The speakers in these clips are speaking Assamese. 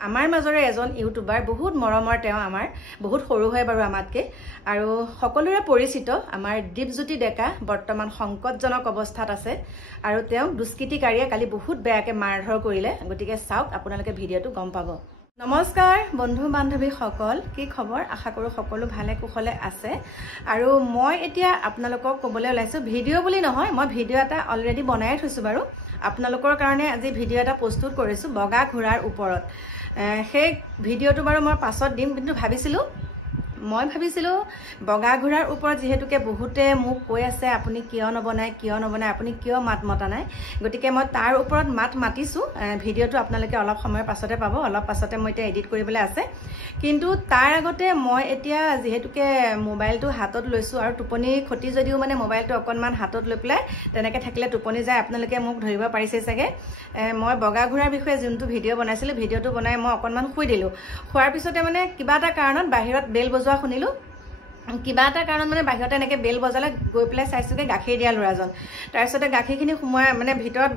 আমাৰ মাজৰে এজন ইউটিউবাৰ বহুত মৰমৰ তেওঁ আমাৰ বহুত সৰু হয় বাৰু আমাতকে আৰু সকলোৰে পৰিচিত আমাৰ দীপজ্যোতি ডেকা বৰ্তমান সংকটজনক অৱস্থাত আছে আৰু তেওঁ দুষ্কৃতিকাৰীয়ে কালি বহুত বেয়াকে মাৰধৰ কৰিলে গতিকে চাওক আপোনালোকে ভিডিঅটো গম পাব নমস্কাৰ বন্ধু বান্ধৱী সকল কি খবৰ আশা কৰো সকলো ভালে কুশলে আছে আৰু মই এতিয়া আপোনালোকক ক'বলৈ ওলাইছো ভিডিঅ' বুলি নহয় মই ভিডিঅ' এটা অলৰেডি বনাই থৈছো বাৰু আপোনালোকৰ কাৰণে আজি ভিডিঅ' এটা প্ৰস্তুত কৰিছো বগা ঘোঁৰাৰ ওপৰত সেই ভিডিঅ'টো বাৰু মই পাছত দিম কিন্তু মই ভাবিছিলো বগা ঘোঁৰাৰ ওপৰত যেহেতুকে বহুতে মোক কৈ আছে আপুনি কিয় নবনায় আপুনি কিয় মাত মতা নাই গতিকে মই তাৰ ওপৰত মাত মাতিছো ভিডিঅ'টো আপোনালোকে অলপ সময়ৰ পাছতে পাব অলপ পাছতে মই এতিয়া এডিট কৰিবলৈ আছে কিন্তু তাৰ আগতে মই এতিয়া যেহেতুকে মোবাইলটো হাতত লৈছো আৰু টোপনি খতি যদিও মানে মোবাইলটো অকনমান হাতত লৈ পেলাই তেনেকে থাকিলে টোপনি যায় আপোনালোকে মোক ধৰিব পাৰিছে চাগে মই বগা ঘোঁৰাৰ বিষয়ে যোনটো ভিডিঅ' বনাইছিলো ভিডিঅ'টো বনাই মই অকনমান শুই দিলো খোৱাৰ পিছতে মানে কিবা এটা কাৰণত বাহিৰত বেল বজোৱা শুনিলো কিবা এটা কাৰণ মানে বাহিৰতে এনেকে বেল বজালে গৈ পেলাই চাইছোগে গাখীৰ দিয়া ল'ৰাজন তাৰপিছতে গাখীৰখিনি সোমাই মানে ভিতৰত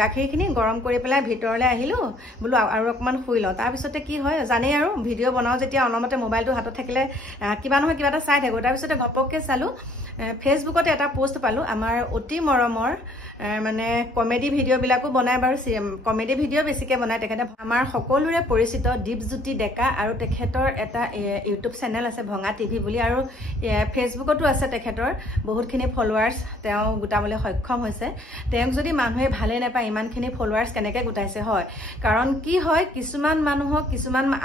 গাখীৰখিনি গৰম কৰি পেলাই ভিতৰলৈ আহিলো বোলো আৰু অকমান শুই লওঁ তাৰপিছতে কি হয় জানেই আৰু ভিডিঅ' বনাও যেতিয়া অনমতে মোবাইলটো হাতত থাকিলে কিবা নহয় কিবা এটা চাই থাকো তাৰপিছতে ঘপককে চালো ফেচবুকতে এটা পোষ্ট পালো আমাৰ অতি মৰমৰ মানে কমেডি ভিডিঅ' বিলাকো বনায় বাৰু কমেডি ভিডিঅ' বেছিকে বনায় তেখেতে আমাৰ সকলোৰে পৰিচিত দীপজ্যোতি ডেকা আৰু তেখেতৰ এটা ইউটিউব চেনেল আছে ভঙা টিভি বুলি আৰু ফেচবুকতো আছে তেখেতৰ বহুতখিনি ফলোৱাৰ্ছ তেওঁ গোটাবলৈ সক্ষম হৈছে তেওঁক যদি মানুহে ভালে নাপায় ইমানখিনি ফলোৱাৰ্ছ কেনেকৈ গোটাইছে হয় কাৰণ কি হয় কিছুমান মানুহক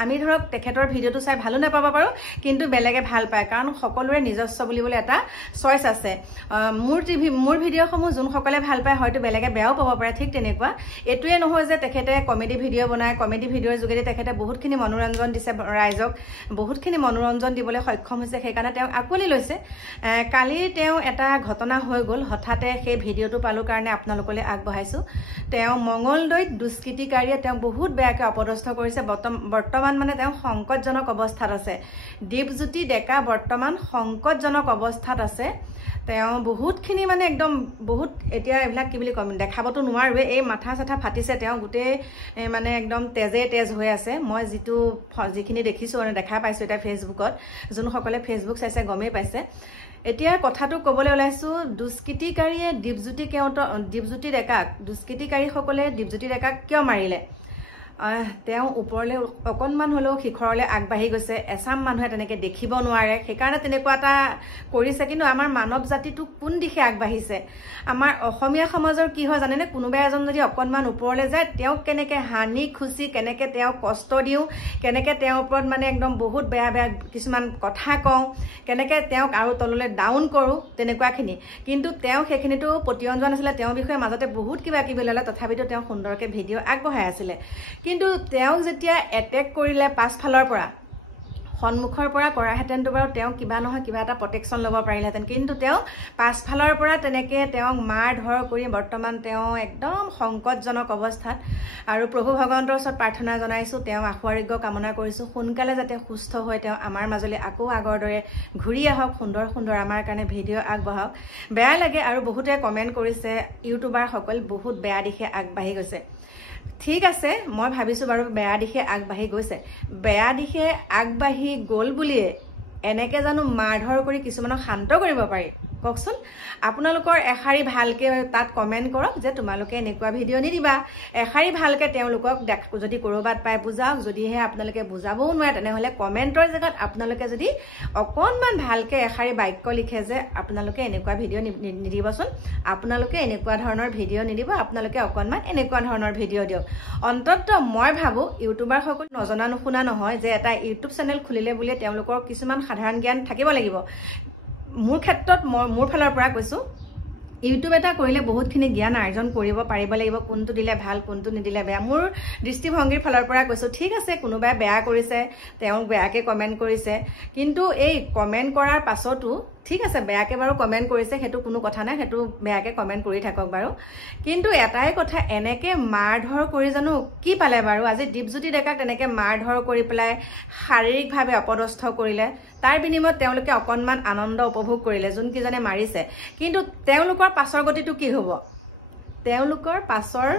আমি ধৰক তেখেতৰ ভিডিঅ'টো চাই ভালো নাপাব পাৰো কিন্তু বেলেগে ভাল পায় কাৰণ সকলোৰে নিজস্ব বুলিবলৈ এটা চইচ আছে মোৰ ভিডিঅ'সমূহ যোনসকলে ভাল পায় হয়তো বেলেগে বেয়াও পাব পাৰে ঠিক তেনেকুৱা এটোৱে নহয় যে তেখেতে কমেডি ভিডিঅ' বনায় কমেডি ভিডিঅ'ৰ যোগেদি তেখেতে বহুতখিনি মনোৰঞ্জন দিছে ৰাইজক বহুতখিনি মনোৰঞ্জন দিবলৈ সক্ষম হৈছে সেইকাৰণে তেওঁ আঁকোৱালি লৈছে কালি তেওঁ এটা ঘটনা হৈ গ'ল হঠাতে সেই ভিডিঅ'টো পালো কাৰণে আপোনালোকলৈ আগবঢ়াইছো তেওঁ মঙ্গলদৈত দুষ্কৃতিকাৰীয়ে তেওঁ বহুত বেয়াকৈ অপদস্থ কৰিছে বৰ্তমান মানে তেওঁ সংকটজনক অৱস্থাত আছে দীপজ্যোতি ডেকা বৰ্তমান সংকটজনক অৱস্থাত আছে তেওঁ বহুতখিনি মানে একদম বহুত এতিয়া এইবিলাক কি বুলি কম দেখাবতো নোৱাৰোৱে এই মাথা চাথা ফাটিছে তেওঁ গোটেই মানে একদম তেজ হৈ আছে মই যিখিনি দেখিছো মানে দেখা পাইছো এতিয়া ফেচবুকত যোনসকলে ফেচবুক চাইছে গমেই পাইছে এতিয়া কথাটো ক'বলৈ ওলাইছো দুষ্কৃতিকাৰীয়ে দীপজ্যোতি ডেকাক কিয় মাৰিলে তেওঁ ওপৰলৈ অকনমান হলেও শিখৰলৈ আগবাঢ়ি গৈছে এছাম মানুহে তেনেকে দেখিব নোৱাৰে সেইকাৰণে তেনেকুৱা এটা কৰিছে কিন্তু আমাৰ মানৱ জাতিটো কোন দিশে আগবাঢ়িছে আমাৰ অসমীয়া সমাজৰ কি হয় জানেনে কোনোবা এজন যদি অকনমান ওপৰলৈ যায় তেওঁক কেনেকে হানি খুচি কেনেকে তেওঁক কষ্ট দিওঁ কেনেকে তেওঁৰ ওপৰত মানে একদম বহুত বেয়া কিছুমান কথা কওঁ কেনেকে তেওঁক আৰু তললৈ ডাউন কৰো তেনেকুৱাখিনি কিন্তু তেওঁ সেইখিনিতো প্ৰতিৰঞ্জন আছিলে তেওঁৰ বিষয়ে মাজতে বহুত কিবা কিবি ল'লে তথাপিতো তেওঁ সুন্দৰকে ভিডিঅ' আগবঢ়াই আছিলে কিন্তু তেওঁক যেতিয়া এটেক কৰিলে পাছফালৰ পৰা সন্মুখৰ পৰা কৰাহেঁতেনতো বাৰু তেওঁ কিবা নহয় কিবা এটা প্ৰটেকশ্যন ল'ব পাৰিলেহেঁতেন কিন্তু তেওঁ পাছফালৰ পৰা তেনেকে তেওঁক মাৰ ধৰ কৰি বৰ্তমান তেওঁ একদম সংকটজনক অৱস্থাত আৰু প্ৰভু ভগৱন্তৰ ওচৰত প্ৰাৰ্থনা জনাইছো তেওঁ আশু আৰোগ্য কামনা কৰিছো সোনকালে যাতে সুস্থ হৈ তেওঁ আমাৰ মাজলৈ আকৌ আগৰ দৰে ঘূৰি আহক সুন্দৰ আমাৰ কাৰণে ভিডিঅ' আগবঢ়াওক বেয়া লাগে আৰু বহুতে কমেণ্ট কৰিছে ইউটিউবাৰ সকল বহুত বেয়া দিশে আগবাঢ়ি গৈছে ঠিক আছে মই ভাবিছো বাৰু বেয়া দিশে আগবাঢ়ি গৈছে বেয়া দিশে আগবাঢ়ি গ'ল বুলিয়ে এনেকে জানো মাৰধৰ কৰি কিছুমানক শান্ত কৰিব পাৰি কওকচোন আপোনালোকৰ এখাৰি ভালকে তাত কমেন্ট কৰক যে তোমালোকে এনেকুৱা ভিডিঅ' নিদিবা এখাৰি ভালকে তেওঁলোকক যদি কৰবাত পায় বুজাওক যদিহে আপোনালোকে বুজাবও নোৱাৰে তেনেহলে কমেন্টৰ জেগাত আপোনালোকে যদি অকনমান ভালকে এখাৰি বাক্য লিখে যে আপোনালোকে এনেকুৱা ভিডিঅ' নিদিবচোন আপোনালোকে এনেকুৱা ধৰণৰ ভিডিঅ' নিদিব আপোনালোকে অকনমান এনেকুৱা ধৰণৰ ভিডিঅ' দিয়ক অন্ততঃ মই ভাবো ইউটিউবাৰ সকল নজনা নুশুনা নহয় যে এটা ইউটিউব চেনেল খুলিলে বুলিয়ে তেওঁলোকৰ কিছুমান সাধাৰণ জ্ঞান থাকিব লাগিব মোৰ ক্ষেত্ৰত মোৰ ফালৰ পৰা কৈছো ইউটিউব এটা কৰিলে বহুতখিনি জ্ঞান আৰ্জন কৰিব পাৰিব লাগিব কোনটো দিলে ভাল কোনটো নিদিলে বেয়া মোৰ দৃষ্টিভংগীৰ ফালৰ পৰা কৈছো ঠিক আছে কোনোবাই বেয়া কৰিছে তেওঁ বেয়াকে কমেন্ট কৰিছে কিন্তু এই কমেন্ট কৰাৰ পাছতো ঠিক আছে বেয়াকে বাৰু কমেন্ট কৰিছে হেতু কোনো কথা নাই হেতু বেয়াকে কমেন্ট কৰি থাকক বাৰু কিন্তু এটাই কথা এনেকে মাৰধৰ কৰি জানো কি পালে বাৰু আজি দীপজ্যোতি ডেকাক তেনেকে মাৰধৰ কৰি পেলাই শাৰীৰিকভাৱে অপদস্থ কৰিলে তাৰ বিনিময়ত তেওঁলোকে অকনমান আনন্দ উপভোগ কৰিলে যোন কিজনে মাৰিছে কিন্তু তেওঁলোকৰ পাছৰ গতিটো কি হ'ব তেওঁলোকৰ পাছৰ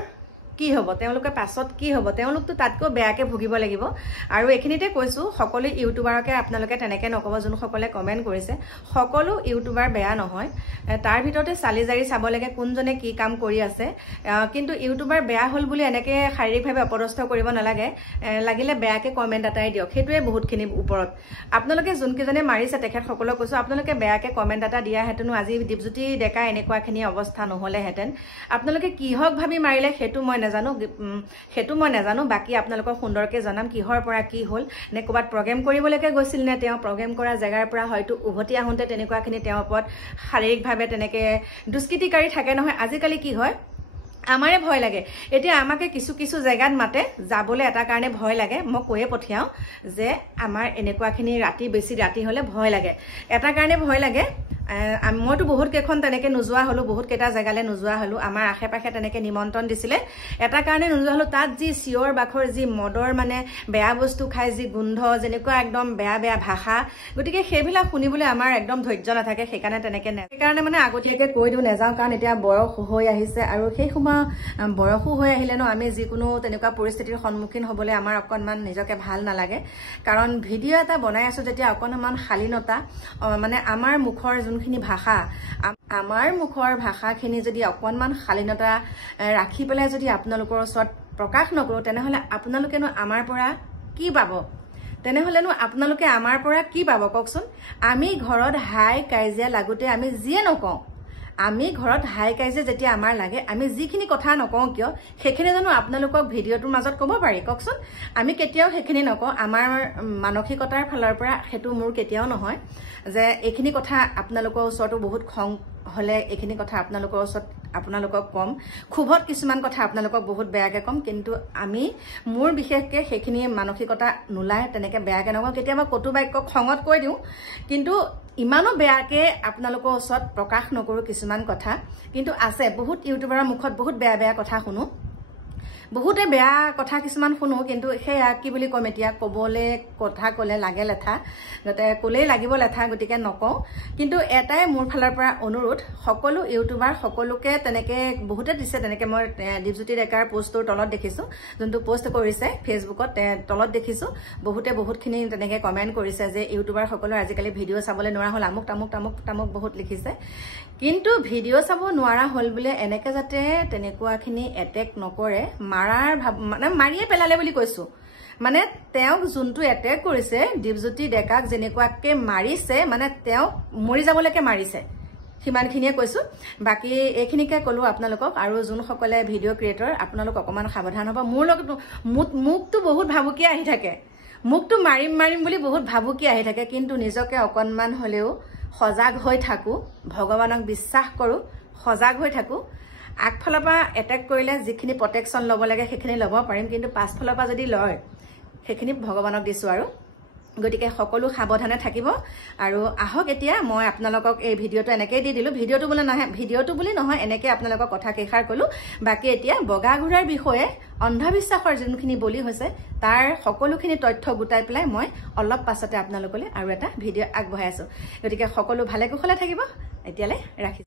কি হ'ব, তেওঁলোকে পাছত কি হ'ব, তেওঁলোকতো তাতকৈ বেয়াকৈ ভুগিব লাগিব। আৰু এইখিনিতে কৈছোঁ, সকলো ইউটিউবাৰকে আপোনালোকে তেনেকৈ নক'ব। যোনসকলে কমেণ্ট কৰিছে, সকলো ইউটিউবাৰ বেয়া নহয়, তাৰ ভিতৰতে চালি জাৰি চাব লাগে কোনজনে কি কাম কৰি আছে। কিন্তু ইউটিউবাৰ বেয়া হ'ল বুলি এনেকৈ শাৰীৰিকভাৱে অপদস্থ কৰিব নালাগে। লাগিলে বেয়াকৈ কমেণ্ট এটাই দিয়ক, সেইটোৱে বহুতখিনি ওপৰত। আপোনালোকে যোনকেইজনে মাৰিছে তেখেতসকলক কৈছোঁ, আপোনালোকে বেয়াকৈ কমেণ্ট এটা দিয়াহেঁতেনো আজি দীপজ্যোতি ডেকা এনেকুৱাখিনি অৱস্থা নহ'লেহেঁতেন। আপোনালোকে কিহক ভাবি মাৰিলে সেইটো মই নাজানো। বাকী আপোনালোকক সুন্দৰকৈ জনাম কিহৰ পৰা কি হ'ল। নে ক'ৰবাত প্ৰগ্ৰেম কৰিবলৈকে গৈছিল নে তেওঁ প্ৰগ্ৰেম কৰা জেগাৰ পৰা হয়তো উভতি আহোঁতে তেনেকুৱাখিনি তেওঁৰ ওপৰত শাৰীৰিকভাৱে তেনেকৈ দুষ্কৃতিকাৰী থাকে নহয়। আজিকালি কি হয়, আমাৰে ভয় লাগে। এতিয়া আমাকে কিছু জেগাত মাতে যাবলৈ, এটা কাৰণে ভয় লাগে। মই কৈয়ে পঠিয়াওঁ যে আমাৰ এনেকুৱাখিনি বেছি ৰাতি হ'লে ভয় লাগে। এটা কাৰণে ভয় লাগে, মইতো বহুত কেইখন তেনেকৈ নোযোৱা হ'লোঁ, বহুত কেইটা জেগালৈ নোযোৱা হ'লোঁ। আমাৰ আশে পাশে তেনেকৈ নিমন্ত্ৰণ দিছিলে, এটা কাৰণে নোযোৱা হ'লোঁ। তাত যি চিঞৰ বাখৰ, যি মদৰ মানে বেয়া বস্তু খাই যি গোন্ধ, যেনেকুৱা একদম বেয়া বেয়া ভাষা, গতিকে সেইবিলাক শুনিবলৈ আমাৰ একদম ধৈৰ্য নাথাকে। সেইকাৰণে মানে আগতীয়াকৈ কৈ দিওঁ নাযাওঁ, কাৰণ এতিয়া বয়স হৈ আহিছে। আৰু সেই সময় বয়সো হৈ আহিলে আমি যিকোনো তেনেকুৱা পৰিস্থিতিৰ সন্মুখীন হ'বলৈ আমাৰ অকণমান নিজকে ভাল নালাগে। কাৰণ ভিডিঅ' এটা বনাই আছোঁ যেতিয়া অকণমান শালীনতা, মানে আমাৰ মুখৰ যোনখিনি ভাষা, আমাৰ মুখৰ ভাষাখিনি যদি অকণমান শালীনতা ৰাখি পেলাই যদি আপোনালোকৰ ওচৰত প্ৰকাশ নকৰোঁ, তেনেহ'লে আপোনালোকেনো আমাৰ পৰা কি পাব? আপোনালোকে আমাৰ পৰা কি পাব কওকচোন? আমি ঘৰত হাই কাজিয়া লাগোতে আমি যিয়ে নকওঁ, আমি ঘৰত হাই কাজিয়া যেতিয়া আমাৰ লাগে, আমি যিখিনি কথা নকওঁ কিয়, সেইখিনি জানো আপোনালোকক ভিডিঅ'টোৰ মাজত ক'ব পাৰি কওকচোন? আমি কেতিয়াও সেইখিনি নকওঁ। আমাৰ মানসিকতাৰ ফালৰ পৰা সেইটো মোৰ কেতিয়াও নহয় যে এইখিনি কথা আপোনালোকৰ ওচৰতো বহুত খং হ'লে এইখিনি কথা আপোনালোকৰ ওচৰত আপোনালোকক ক'ম, ক্ষোভত কিছুমান কথা আপোনালোকক বহুত বেয়াকৈ ক'ম। কিন্তু মোৰ বিশেষকৈ সেইখিনি মানসিকতা নোলায়, তেনেকৈ বেয়াকৈ নকওঁ। কেতিয়াবা কটু বাক্য খঙত কৈ দিওঁ, কিন্তু ইমানো বেয়াকৈ আপোনালোকৰ ওচৰত প্ৰকাশ নকৰোঁ কিছুমান কথা। কিন্তু আছে বহুত ইউটিউবাৰৰ মুখত বহুত বেয়া বেয়া কথা শুনো, বহুতে বেয়া কথা কিছুমান শুনো। কিন্তু সেয়া কি বুলি ক'ম এতিয়া, ক'বলৈ কথা ক'লে লাগে লেঠা, যাতে ক'লেই লাগিব লেঠা, গতিকে নকওঁ। কিন্তু এটাই মোৰ ফালৰ পৰা অনুৰোধ, সকলো ইউটিউবাৰ সকলোকে তেনেকৈ বহুতে দিছে, তেনেকৈ মই দীপজ্যোতি ডেকাৰ পোষ্টটোৰ তলত দেখিছোঁ, যোনটো পোষ্ট কৰিছে ফেচবুকত, তলত দেখিছোঁ বহুতখিনি তেনেকৈ কমেণ্ট কৰিছে যে ইউটিউবাৰ সকলৰ আজিকালি ভিডিঅ' চাবলৈ নোৱাৰা হ'ল, আমুক তামুক বহুত লিখিছে। কিন্তু ভিডিঅ' চাব নোৱাৰা হ'ল বোলে এনেকৈ যাতে তেনেকুৱাখিনি এটেক নকৰে, মানে মাৰিয়ে পেলালে বুলি কৈছোঁ। মানে তেওঁক যোনটো এটেক কৰিছে, দীপজ্যোতি ডেকাক যেনেকুৱাকৈ মাৰিছে, মানে তেওঁক মৰি যাবলৈকে মাৰিছে, সিমানখিনিয়ে কৈছোঁ। বাকী এইখিনিকে ক'লোঁ আপোনালোকক। আৰু যোনসকলে ভিডিঅ' ক্ৰিয়েটৰ, আপোনালোক অকণমান সাৱধান হ'ব। মোকতো বহুত ভাবুকি আহি থাকে, মোকতো মাৰিম বুলি বহুত ভাবুকি আহি থাকে। কিন্তু নিজকে অকণমান হ'লেও সজাগ হৈ থাকোঁ, ভগৱানক বিশ্বাস কৰোঁ, সজাগ হৈ থাকোঁ। আগফালৰ পৰা এটেক কৰিলে যিখিনি প্ৰটেকশ্যন ল'ব লাগে সেইখিনি ল'ব পাৰিম, কিন্তু পাছফালৰ পৰা যদি লয় সেইখিনি ভগৱানক দিছোঁ। আৰু গতিকে সকলো সাৱধানে থাকিব। আৰু আহক এতিয়া মই আপোনালোকক এই ভিডিঅ'টো এনেকৈ দি দিলোঁ, ভিডিঅ'টো বুলি নহয় এনেকৈ আপোনালোকক কথা কেইষাৰ ক'লোঁ। বাকী এতিয়া বগা ঘোঁৰাৰ বিষয়ে অন্ধবিশ্বাসৰ যোনখিনি বলি হৈছে তাৰ সকলোখিনি তথ্য গোটাই পেলাই মই অলপ পাছতে আপোনালোকলৈ আৰু এটা ভিডিঅ' আগবঢ়াই আছোঁ। গতিকে সকলো ভালে কুশলে থাকিব। এতিয়ালৈ ৰাখিছোঁ।